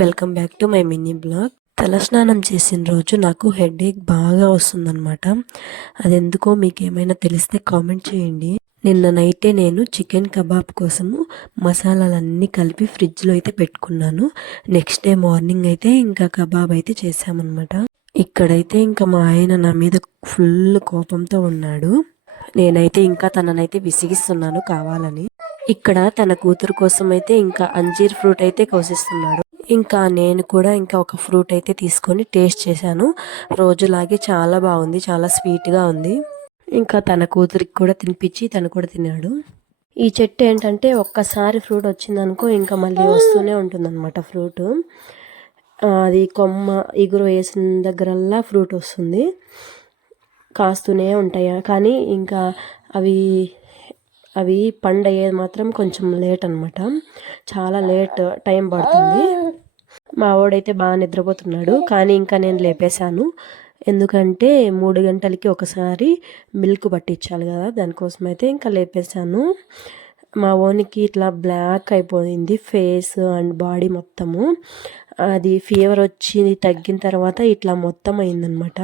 Welcome back to my mini blog. తలస్నానం చేసిన రోజు నాకు హెడేక్ బాగా వస్తుందన్నమాట. అది ఎందుకో మీకు ఏమైనా తెలిస్తే కామెంట్ చేయండి. నిన్న నైటే నేను చికెన్ కబాబ్ కోసము మసాలాలన్నీ కలిపి ఫ్రిడ్జ్లో అయితే పెట్టుకున్నాను. నెక్స్ట్ డే మార్నింగ్ అయితే ఇంకా కబాబ్ అయితే చేసామన్నమాట. ఇక్కడైతే ఇంకా మా ఆయన నా మీద ఫుల్ కోపంతో ఉన్నాడు. నేనైతే ఇంకా తననైతే విసిగిస్తున్నాను కావాలని. ఇక్కడ తన కూతురు కోసం అయితే ఇంకా అంజీర్ ఫ్రూట్ అయితే కోసిస్తున్నాడు. ఇంకా నేను కూడా ఇంకా ఒక ఫ్రూట్ అయితే తీసుకొని టేస్ట్ చేశాను. రోజులాగే చాలా బాగుంది, చాలా స్వీట్గా ఉంది. ఇంకా తన కూతురికి కూడా తినిపించి తను కూడా తిన్నాడు. ఈ చెట్టు ఏంటంటే ఒక్కసారి ఫ్రూట్ వచ్చిందనుకో ఇంకా మళ్ళీ వస్తూనే ఉంటుందన్నమాట ఫ్రూట్. అది కొమ్మ ఇగురు వేసిన దగ్గరల్లా ఫ్రూట్ వస్తుంది, కాస్తూనే ఉంటాయి. కానీ ఇంకా అవి పండయ్యేది మాత్రం కొంచెం లేట్ అనమాట, చాలా లేట్ టైం పడుతుంది. మా వాడైతే బాగా నిద్రపోతున్నాడు, కానీ ఇంకా నేను లేపేశాను. ఎందుకంటే 3 గంటలకి ఒకసారి మిల్క్ పట్టించాలి కదా, దానికోసం అయితే ఇంకా లేపేశాను. మా ఓనికి ఇట్లా బ్లాక్ అయిపోయింది ఫేస్ అండ్ బాడీ మొత్తము. అది ఫీవర్ వచ్చి తగ్గిన తర్వాత ఇట్లా మొత్తం అయిందనమాట.